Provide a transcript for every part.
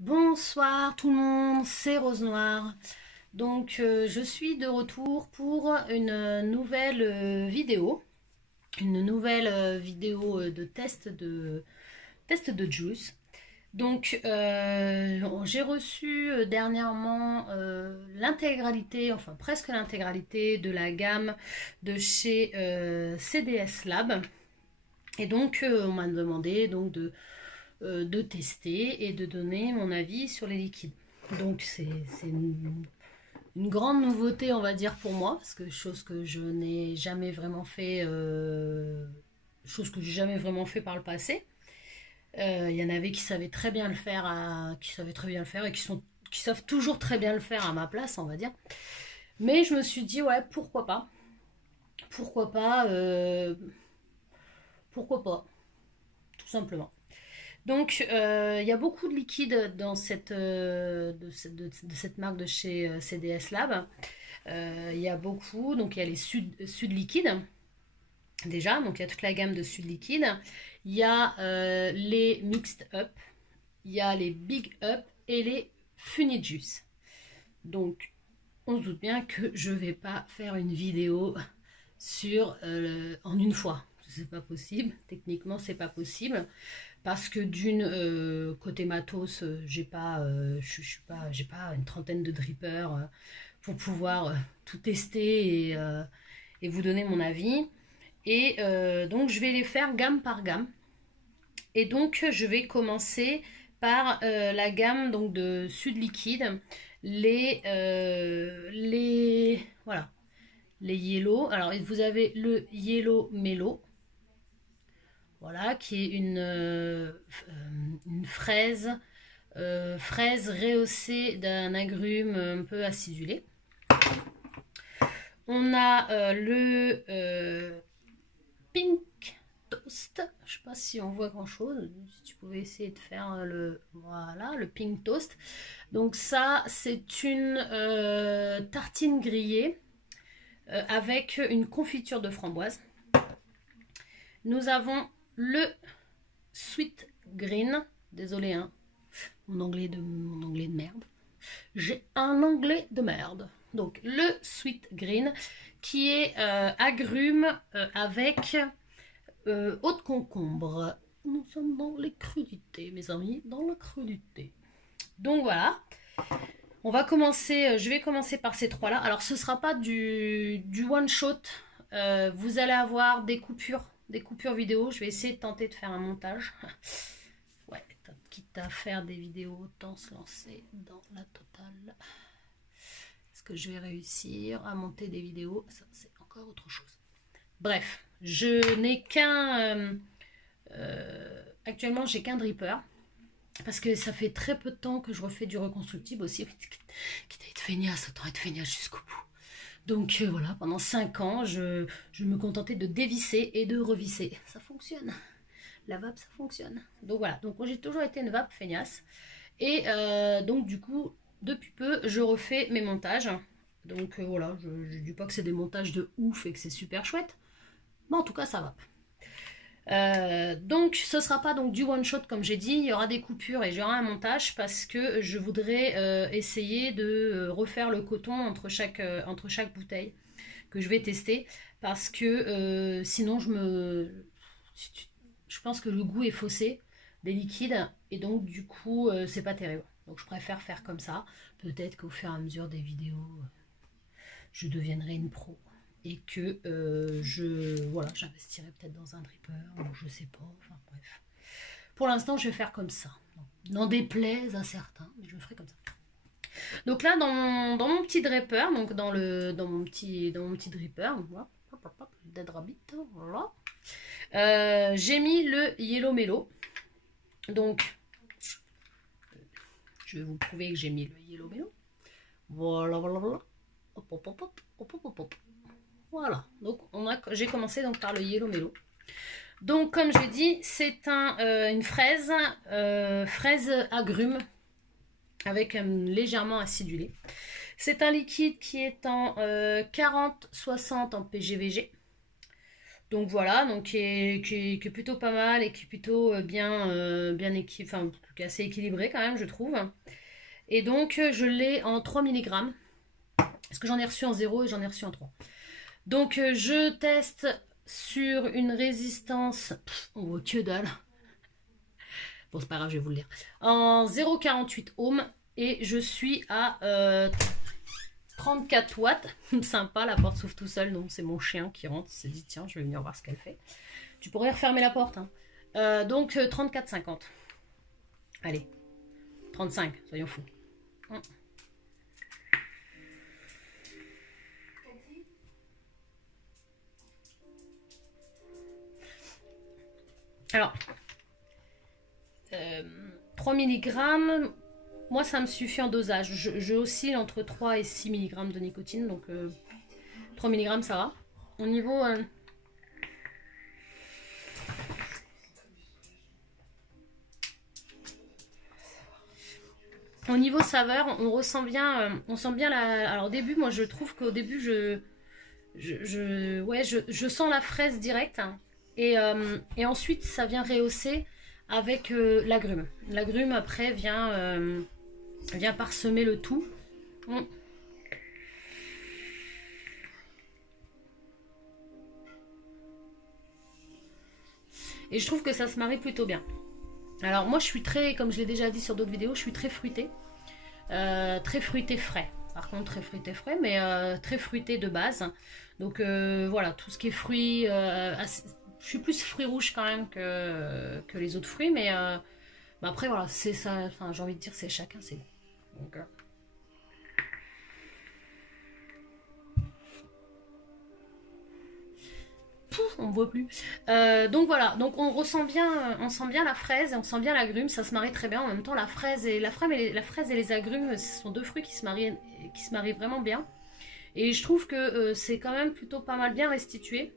Bonsoir tout le monde, c'est Rose Noire. Donc je suis de retour pour une nouvelle vidéo. Une nouvelle vidéo de test de juice. Donc j'ai reçu dernièrement l'intégralité, enfin presque l'intégralité de la gamme de chez CDS Lab. Et donc on m'a demandé donc de tester et de donner mon avis sur les liquides. Donc c'est une grande nouveauté, on va dire, pour moi, parce que chose que je n'ai jamais vraiment fait, chose que j'ai jamais vraiment fait par le passé. Il y en avait qui savaient très bien le faire, qui savaient très bien le faire et qui savent toujours très bien le faire à ma place, on va dire. Mais je me suis dit, ouais, pourquoi pas? Pourquoi pas? Pourquoi pas? Tout simplement. Donc, il y a beaucoup de liquide dans de cette marque de chez CDS Lab. Il y a beaucoup, donc il y a les Sud liquides, déjà, donc il y a toute la gamme de Sud liquides. Il y a les Mixed Up, il y a les Big Up et les Funny Juice. Donc, on se doute bien que je vais pas faire une vidéo en une fois. C'est pas possible, techniquement c'est pas possible. Parce que côté matos, j'ai pas une trentaine de drippers pour pouvoir tout tester et vous donner mon avis. Et donc je vais les faire gamme par gamme. Et donc je vais commencer par la gamme donc de Sud Liquide, voilà, les Yellow. Alors vous avez le Yellow Mellow. Voilà, qui est une fraise, fraise rehaussée d'un agrume un peu acidulé. On a le Pink Toast. Je sais pas si on voit grand chose. Si tu pouvais essayer de faire voilà, le Pink Toast. Donc ça, c'est une tartine grillée avec une confiture de framboise. Nous avons le Sweet Green. Désolé, hein. Mon anglais de merde. J'ai un anglais de merde. Donc, le Sweet Green, qui est agrumes avec eau de concombre. Nous sommes dans les crudités, mes amis, dans la crudité. Donc, voilà. On va commencer, je vais commencer par ces trois-là. Alors, ce ne sera pas du one-shot. Vous allez avoir des coupures vidéo. Je vais essayer de tenter de faire un montage. Ouais, quitte à faire des vidéos, autant se lancer dans la totale. Est-ce que je vais réussir à monter des vidéos? Ça, c'est encore autre chose. Bref, je n'ai actuellement, j'ai qu'un dripper. Parce que ça fait très peu de temps que je refais du reconstructible aussi. Quitte à être feignasse, autant être feignasse jusqu'au bout. Donc voilà, pendant 5 ans, je me contentais de dévisser et de revisser. Ça fonctionne. La vape, ça fonctionne. Donc voilà, donc j'ai toujours été une vape feignasse. Et donc du coup, depuis peu, je refais mes montages. Donc voilà, je ne dis pas que c'est des montages de ouf et que c'est super chouette. Mais en tout cas, ça va. Donc ce sera pas donc du one shot comme j'ai dit, il y aura des coupures et j'aurai un montage parce que je voudrais essayer de refaire le coton entre chaque bouteille que je vais tester parce que sinon je pense que le goût est faussé des liquides et donc du coup c'est pas terrible. Donc je préfère faire comme ça. Peut-être qu'au fur et à mesure des vidéos je deviendrai une pro et que voilà, j'investirai peut-être dans un dripper, ou je sais pas, enfin bref. Pour l'instant, je vais faire comme ça. N'en déplaise à certains, mais je le ferai comme ça. Donc là, dans mon petit dripper, donc dans mon petit dripper, voilà, Dead Rabbit, voilà. J'ai mis le Yellow Mellow. Donc, je vais vous prouver que j'ai mis le Yellow Mellow. Voilà, voilà, voilà. Hop, hop, hop, hop, hop, hop, hop. Voilà, donc j'ai commencé donc par le Yellow Mellow. Donc comme je dis, c'est une fraise, fraise agrume avec légèrement acidulé. C'est un liquide qui est en 40-60 en PGVG. Donc voilà, donc qui est plutôt pas mal et qui est plutôt enfin, qui est assez équilibré quand même, je trouve. Et donc je l'ai en 3 milligrammes. Parce que j'en ai reçu en 0 et j'en ai reçu en 3. Donc je teste sur une résistance. On voit que dalle. Bon, c'est pas grave, je vais vous le lire. En 0,48 ohms. Et je suis à 34 watts. Sympa, la porte s'ouvre tout seul. Donc c'est mon chien qui rentre. Il s'est dit, tiens, je vais venir voir ce qu'elle fait. Tu pourrais refermer la porte. Hein. Donc 34,50. Allez. 35, soyons fous. Alors, 3 mg, moi ça me suffit en dosage. Je oscille entre 3 et 6 mg de nicotine, donc 3 mg ça va. Au niveau... Au niveau saveur, on ressent bien, on sent bien la... Alors au début, moi je trouve qu'au début, je sens la fraise directe. Hein, et ensuite, ça vient rehausser avec l'agrume. L'agrume, après, vient parsemer le tout. Et je trouve que ça se marie plutôt bien. Alors moi, je suis très, comme je l'ai déjà dit sur d'autres vidéos, je suis très fruitée. Très fruité frais. Par contre, très fruité frais, mais très fruité de base. Donc voilà, tout ce qui est fruits... je suis plus fruits rouges quand même que les autres fruits, mais bah après voilà, c'est ça, enfin j'ai envie de dire c'est chacun, c'est... Donc, on ne voit plus. Donc voilà, donc on sent bien la fraise et on sent bien l'agrume, ça se marie très bien. En même temps, la fraise et les agrumes, ce sont deux fruits qui se marient vraiment bien. Et je trouve que c'est quand même plutôt pas mal bien restitué.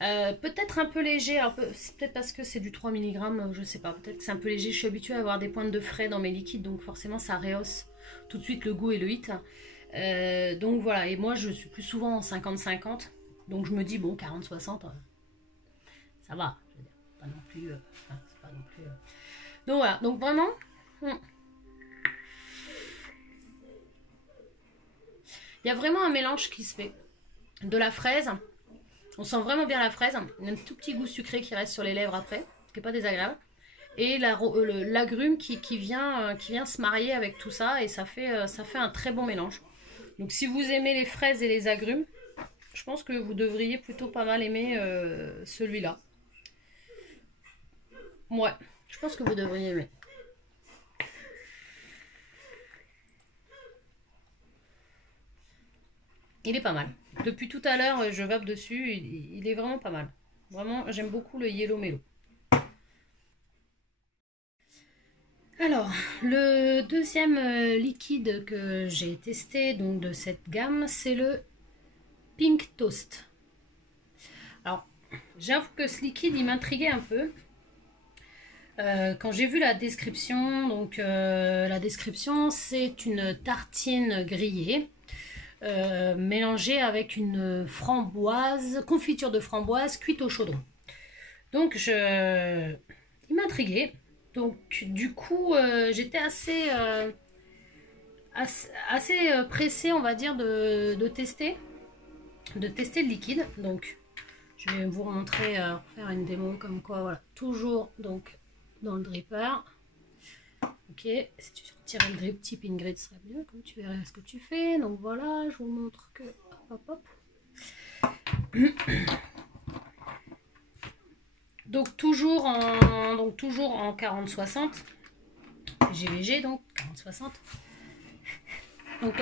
Peut-être un peu léger, c'est peut-être parce que c'est du 3 mg, je sais pas, peut-être que c'est un peu léger. Je suis habituée à avoir des pointes de frais dans mes liquides, donc forcément ça rehausse tout de suite le goût et le hit. Donc voilà, et moi je suis plus souvent en 50-50. Donc je me dis, bon, 40-60, ça va. Je veux dire, pas non plus... c'est pas non plus... Donc voilà, donc vraiment... Il y a vraiment un mélange qui se fait. De la fraise, on sent vraiment bien la fraise. Il y a un tout petit goût sucré qui reste sur les lèvres après, qui n'est pas désagréable. Et l'agrume qui vient se marier avec tout ça, et ça fait un très bon mélange. Donc si vous aimez les fraises et les agrumes, je pense que vous devriez plutôt pas mal aimer celui-là. Ouais, je pense que vous devriez aimer. Il est pas mal. Depuis tout à l'heure, je vape dessus. Il est vraiment pas mal. Vraiment, j'aime beaucoup le Yellow Mellow. Alors, le deuxième liquide que j'ai testé donc de cette gamme, c'est le Pink Toast. Alors, j'avoue que ce liquide, il m'intriguait un peu. Quand j'ai vu la description, donc la description, c'est une tartine grillée mélangée avec une confiture de framboise cuite au chaudron. Donc, il m'intriguait. Donc, du coup, j'étais assez pressée, on va dire, de tester le liquide. Donc, je vais vous montrer, faire une démo comme quoi, voilà, toujours donc dans le dripper. Ok, si tu retirais le grip type Ingrid, ce serait mieux, comme tu verrais ce que tu fais. Donc voilà, je vous montre que hop. Donc toujours en 40-60 GVG, donc 40-60. Donc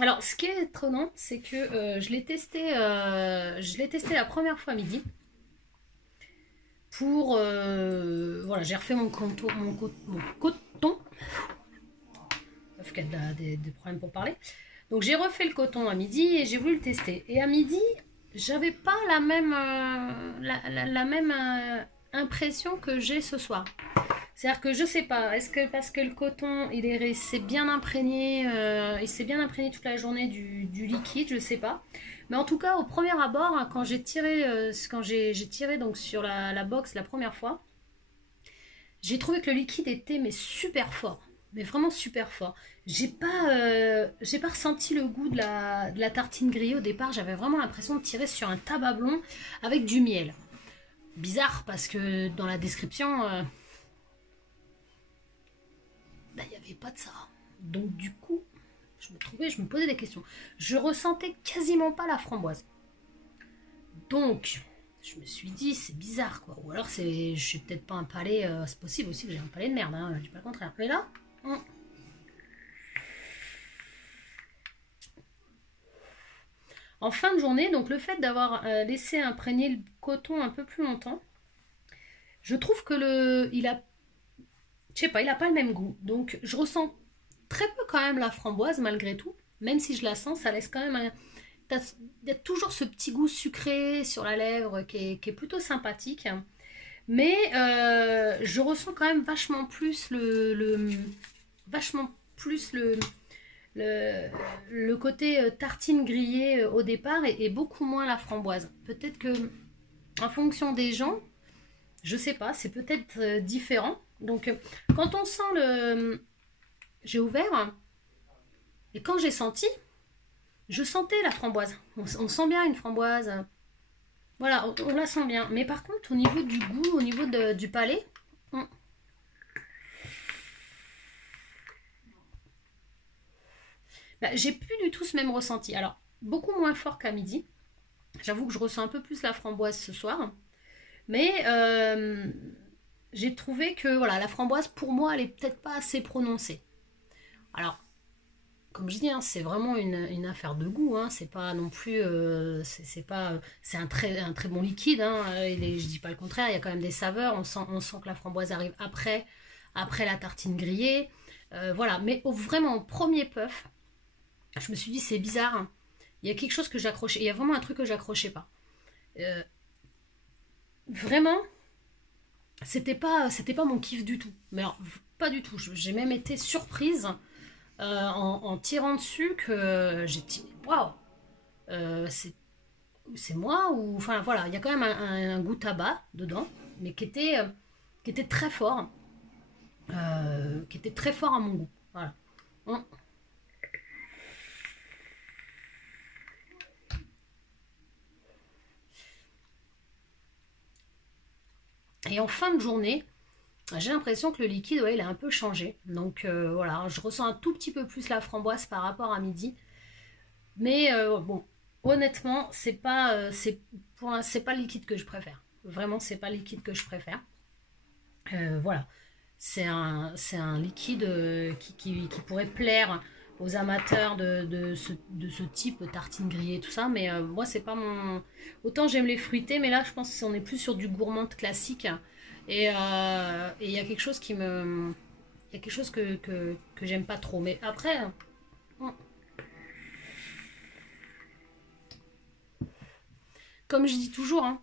alors, ce qui est étonnant, c'est que je l'ai testé la première fois à midi. Pour voilà, j'ai refait mon coton. Sauf qu'elle a des problèmes pour parler. Donc j'ai refait le coton à midi et j'ai voulu le tester. Et à midi, j'avais pas la même impression que j'ai ce soir. C'est-à-dire que je sais pas, est-ce que parce que le coton s'est bien imprégné, il s'est bien imprégné toute la journée du liquide, je sais pas. Mais en tout cas, au premier abord, hein, quand j'ai tiré donc sur la box la première fois, j'ai trouvé que le liquide était mais super fort, mais vraiment super fort. J'ai pas ressenti le goût de la tartine grillée au départ. J'avais vraiment l'impression de tirer sur un tabac blond avec du miel. Bizarre parce que dans la description, bah, il n'y avait pas de ça. Donc du coup, je me posais des questions. Je ressentais quasiment pas la framboise. Donc, je me suis dit, c'est bizarre quoi. Ou alors, je suis peut-être pas un palais. C'est possible aussi que j'ai un palais de merde, hein, je dis pas le contraire. Mais là, en fin de journée, donc le fait d'avoir laissé imprégner le coton un peu plus longtemps, je trouve que je sais pas, il a pas le même goût. Donc, je ressens très peu quand même la framboise malgré tout. Même si je la sens, ça laisse quand même il y a toujours ce petit goût sucré sur la lèvre qui est plutôt sympathique. Mais je ressens quand même vachement plus vachement plus le côté tartine grillée au départ et beaucoup moins la framboise. Peut-être que en fonction des gens, je sais pas, c'est peut-être différent. Donc quand on sent j'ai ouvert et quand j'ai senti, je sentais la framboise. On sent bien une framboise. Voilà, on la sent bien. Mais par contre, au niveau du goût, au niveau du palais, bah, j'ai plus du tout ce même ressenti. Alors, beaucoup moins fort qu'à midi. J'avoue que je ressens un peu plus la framboise ce soir. Mais j'ai trouvé que voilà, la framboise, pour moi, elle est peut-être pas assez prononcée. Alors, comme je dis, hein, c'est vraiment une affaire de goût. Hein, c'est pas non plus, c'est pas, c'est un très bon liquide. Hein, je dis pas le contraire. Il y a quand même des saveurs. On sent que la framboise arrive après la tartine grillée. Voilà. Mais vraiment au premier puff, je me suis dit c'est bizarre. Hein. Il y a quelque chose que j'accrochais. Il y a vraiment un truc que j'accrochais pas. Euh, Vraiment, c'était pas mon kiff du tout. Mais alors, pas du tout. J'ai même été surprise en tirant dessus que j'ai dit waouh, euh, c'est c'est moi ou enfin voilà, il y a quand même un goût tabac dedans, mais qui était très fort, qui était très fort à mon goût. Voilà. Hum. Et en fin de journée, j'ai l'impression que le liquide, ouais, il a un peu changé. Donc voilà, je ressens un tout petit peu plus la framboise par rapport à midi. Mais bon, honnêtement, c'est pas le liquide que je préfère. Vraiment, c'est pas le liquide que je préfère. Voilà, c'est un liquide qui pourrait plaire aux amateurs de ce type tartine grillée, tout ça. Mais moi, c'est pas mon. Autant j'aime les fruités, mais là, je pense qu'on est plus sur du gourmand classique. Et il y a quelque chose il y a quelque chose que j'aime pas trop. Mais après, comme je dis toujours, hein,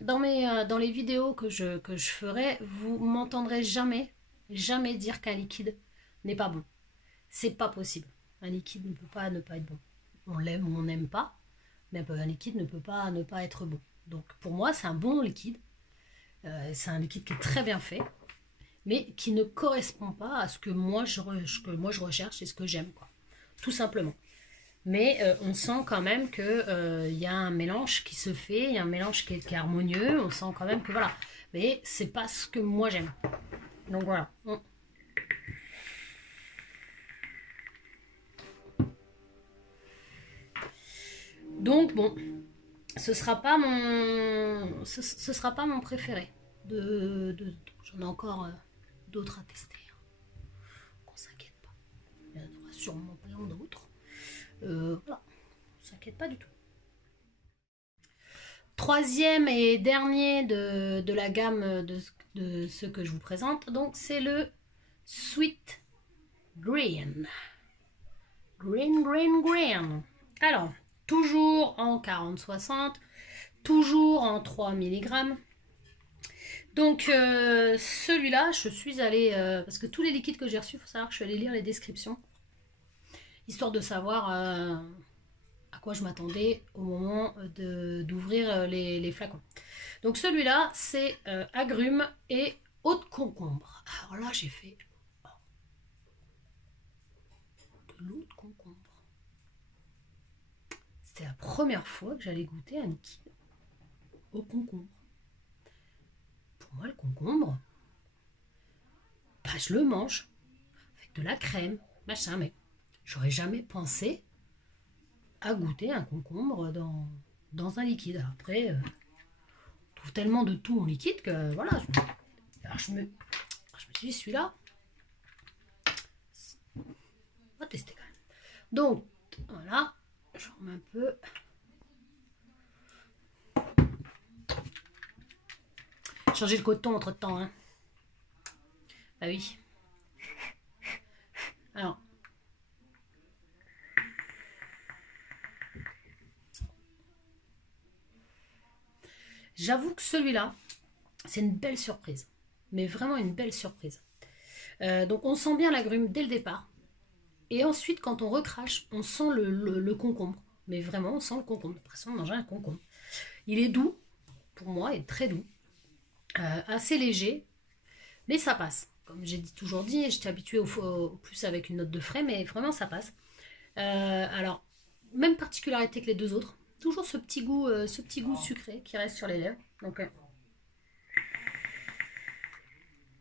dans les vidéos que je ferai, vous m'entendrez jamais dire qu'un liquide n'est pas bon. C'est pas possible. Un liquide ne peut pas ne pas être bon. On l'aime ou on n'aime pas, mais un liquide ne peut pas ne pas être bon. Donc pour moi, c'est un bon liquide. C'est un liquide qui est très bien fait, mais qui ne correspond pas à ce que moi je recherche et ce que j'aime, quoi. Tout simplement. Mais on sent quand même que y a un mélange qui se fait, il y a un mélange qui est harmonieux. On sent quand même que voilà. Mais c'est pas ce que moi j'aime. Donc voilà. Donc bon, ce sera pas mon préféré. J'en ai encore d'autres à tester. Hein. Qu'on s'inquiète pas. Il y en aura sûrement plein d'autres. Voilà, on s'inquiète pas du tout. Troisième et dernier de la gamme de ce que je vous présente, donc c'est le Sweet Green. Green, green, green. Alors, toujours en 40-60, toujours en 3 mg. Donc celui-là, je suis allée, parce que tous les liquides que j'ai reçus, il faut savoir que je suis allée lire les descriptions, histoire de savoir à quoi je m'attendais au moment d'ouvrir les flacons. Donc celui-là, c'est agrumes et eau de concombre. Alors là, j'ai fait de l'eau de concombre. C'était la première fois que j'allais goûter un liquide au concombre. Pour moi, le concombre, bah, je le mange avec de la crème, machin, mais j'aurais jamais pensé à goûter un concombre dans un liquide. Après, on trouve tellement de tout en liquide que voilà. Alors je me suis dit, celui-là, on va tester quand même. Donc, voilà, je remets un peu. Changer le coton entre temps, hein. Ah oui. Alors. J'avoue que celui-là, c'est une belle surprise. Mais vraiment une belle surprise. Donc on sent bien l'agrume dès le départ. Et ensuite, quand on recrache, on sent le concombre. Mais vraiment, on sent le concombre. L'impression de manger un concombre. Il est doux, pour moi, il est très doux. Assez léger, mais ça passe. Comme j'ai toujours dit, j'étais habituée au plus avec une note de frais, mais vraiment ça passe. Alors, même particularité que les deux autres. Toujours ce petit goût sucré qui reste sur les lèvres. Donc,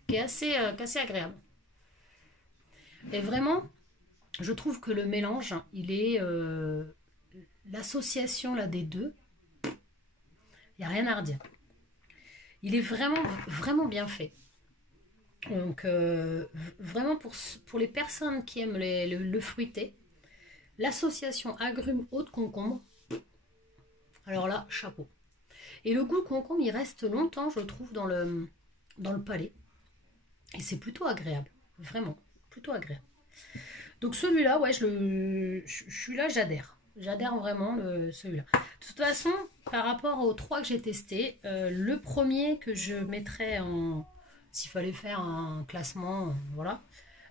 qui est assez agréable. Et vraiment, je trouve que le mélange, il est l'association là des deux. Il n'y a rien à redire. Il est vraiment bien fait. Donc, vraiment pour les personnes qui aiment le fruité, l'association agrumes-eau de concombre, alors là, chapeau. Et le goût concombre, il reste longtemps, je trouve, dans le palais. Et c'est plutôt agréable. Vraiment, plutôt agréable. Donc celui-là, ouais, je suis là, j'adhère. J'adhère vraiment celui-là. De toute façon, par rapport aux trois que j'ai testés, le premier que je mettrais en... S'il fallait faire un classement, voilà.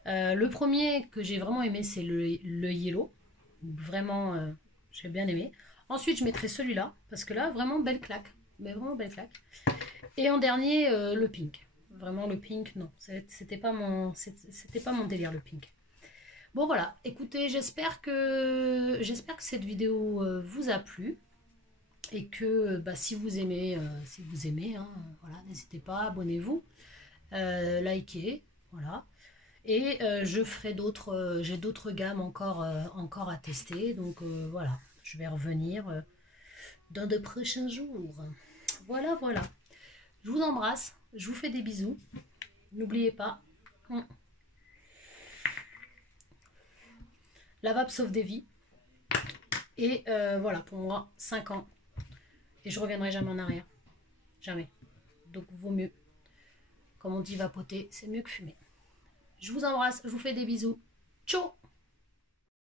Le premier que j'ai vraiment aimé, c'est le yellow. Vraiment, j'ai bien aimé. Ensuite, je mettrai celui-là, parce que là, vraiment belle claque. Mais vraiment belle claque. Et en dernier, le pink. Vraiment, le pink, non. C'était pas mon délire, le pink. Bon voilà, écoutez, j'espère que cette vidéo vous a plu et que bah, si vous aimez, hein, voilà, n'hésitez pas, abonnez-vous, likez, voilà. Et je ferai j'ai d'autres gammes encore à tester, donc voilà, je vais revenir dans de prochains jours. Voilà, voilà. Je vous embrasse, je vous fais des bisous. N'oubliez pas. La vape sauve des vies. Et voilà, pour moi, 5 ans. Et je reviendrai jamais en arrière. Jamais. Donc, vaut mieux. Comme on dit, vapoter, c'est mieux que fumer. Je vous embrasse, je vous fais des bisous. Ciao!